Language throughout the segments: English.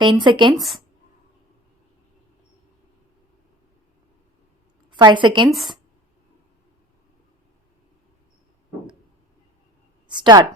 10 seconds. 5 seconds. Start.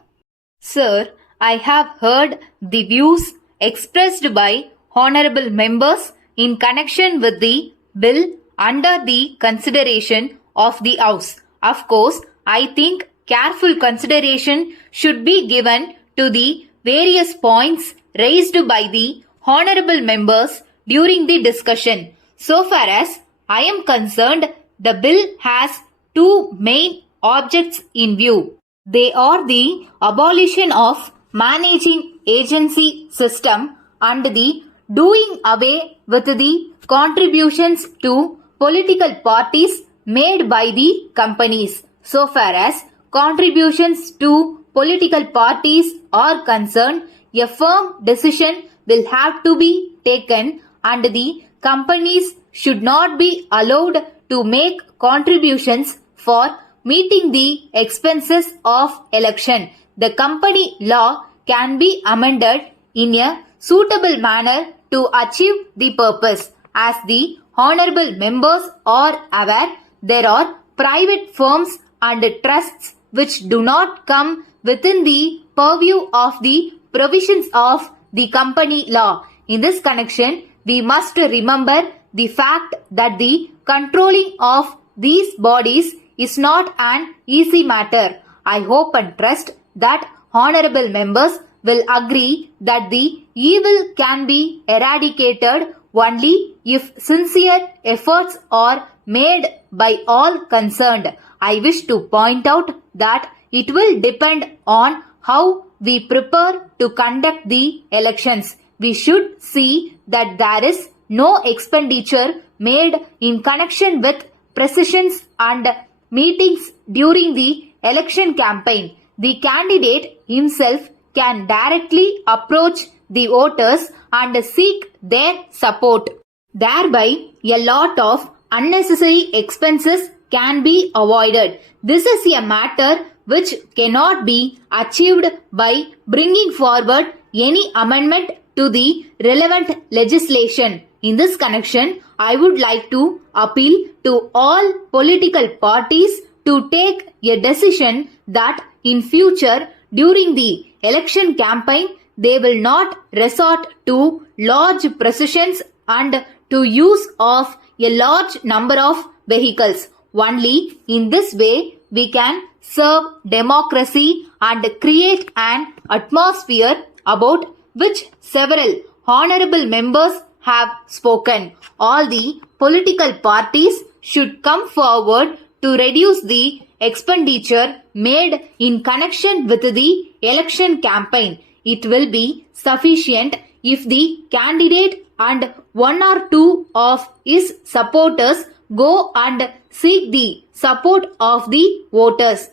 Sir, I have heard the views expressed by honorable members in connection with the bill under the consideration of the House. Of course, I think careful consideration should be given to the various points raised by the honorable members during the discussion. So far as I am concerned, the bill has two main objects in view. They are the abolition of managing agency system and the doing away with the contributions to political parties made by the companies. So far as contributions to political parties are concerned, a firm decision will have to be taken and the companies should not be allowed to make contributions for meeting the expenses of election. The company law can be amended in a suitable manner to achieve the purpose. As the honorable members are aware, there are private firms and trusts which do not come within the purview of the provisions of the company law. In this connection, we must remember the fact that the controlling of these bodies is not an easy matter. I hope and trust that honorable members will agree that the evil can be eradicated only if sincere efforts are made by all concerned. I wish to point out that it will depend on how we prepare to conduct the elections. We should see that there is no expenditure made in connection with processions and meetings during the election campaign. The candidate himself can directly approach the voters and seek their support. Thereby, a lot of unnecessary expenses can be avoided. This is a matter which cannot be achieved by bringing forward any amendment to the relevant legislation. In this connection, I would like to appeal to all political parties to take a decision that in future during the election campaign they will not resort to large processions and to use of a large number of vehicles. Only in this way we can serve democracy and create an atmosphere about which several honorable members have spoken. All the political parties should come forward to reduce the expenditure made in connection with the election campaign. It will be sufficient if the candidate and one or two of his supporters go and seek the support of the voters.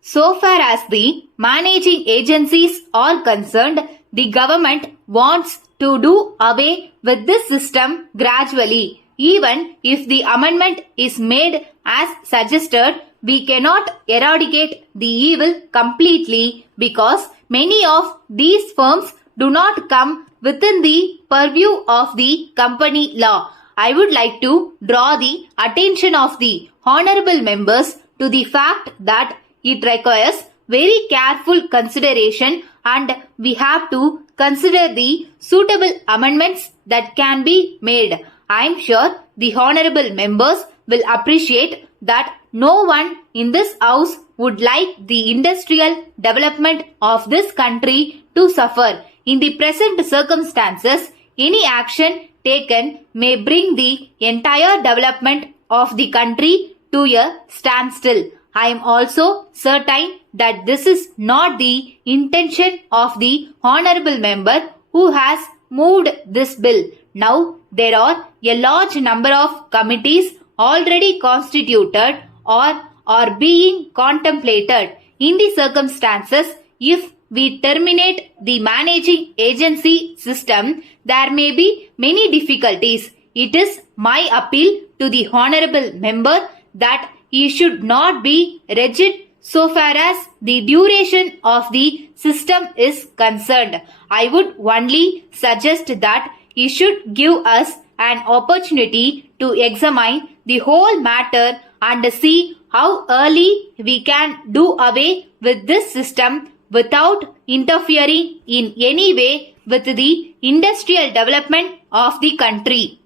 So far as the managing agencies are concerned, the government wants to do away with this system gradually. Even if the amendment is made as suggested, we cannot eradicate the evil completely because many of these firms do not come within the purview of the company law. I would like to draw the attention of the honorable members to the fact that it requires very careful consideration and we have to consider the suitable amendments that can be made. I am sure the honorable members will appreciate that no one in this house would like the industrial development of this country to suffer. In the present circumstances, any action taken may bring the entire development of the country to a standstill. I am also certain that this is not the intention of the honorable member who has moved this bill. Now, there are a large number of committees already constituted or are being contemplated. In the circumstances, if we terminate the managing agency system, there may be many difficulties. It is my appeal to the honorable member that he should not be rigid So far as the duration of the system is concerned, I would only suggest that you should give us an opportunity to examine the whole matter and see how early we can do away with this system without interfering in any way with the industrial development of the country.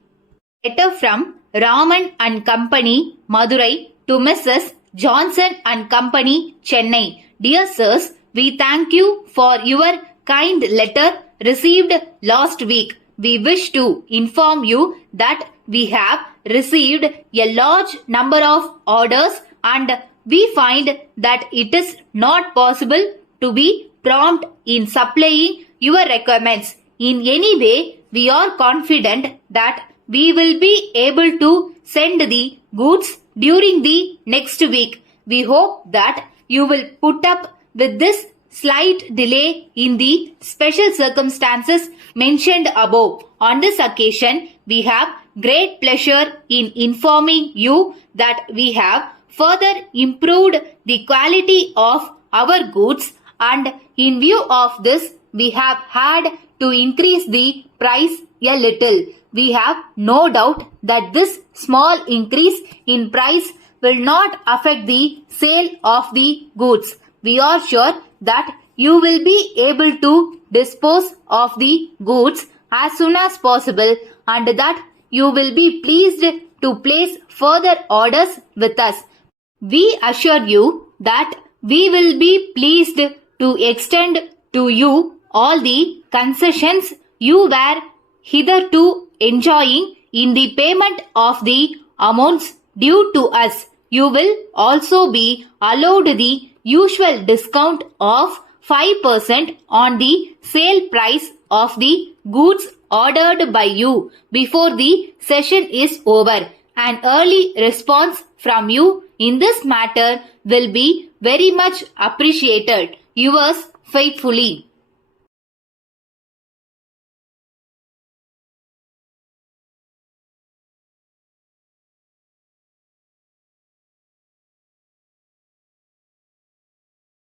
Letter from Raman and Company, Madurai, to Mrs. Johnson and Company, Chennai. Dear sirs, we thank you for your kind letter received last week. We wish to inform you that we have received a large number of orders and we find that it is not possible to be prompt in supplying your requirements. In any way, we are confident that we will be able to send the goods during the next week. We hope that you will put up with this slight delay in the special circumstances mentioned above. On this occasion, we have great pleasure in informing you that we have further improved the quality of our goods, and in view of this, we have had to increase the price a little. We have no doubt that this small increase in price will not affect the sale of the goods. We are sure that you will be able to dispose of the goods as soon as possible and that you will be pleased to place further orders with us. We assure you that we will be pleased to extend to you all the concessions you were hitherto enjoying in the payment of the amounts due to us. You will also be allowed the usual discount of 5% on the sale price of the goods ordered by you before the session is over. An early response from you in this matter will be very much appreciated. Yours faithfully.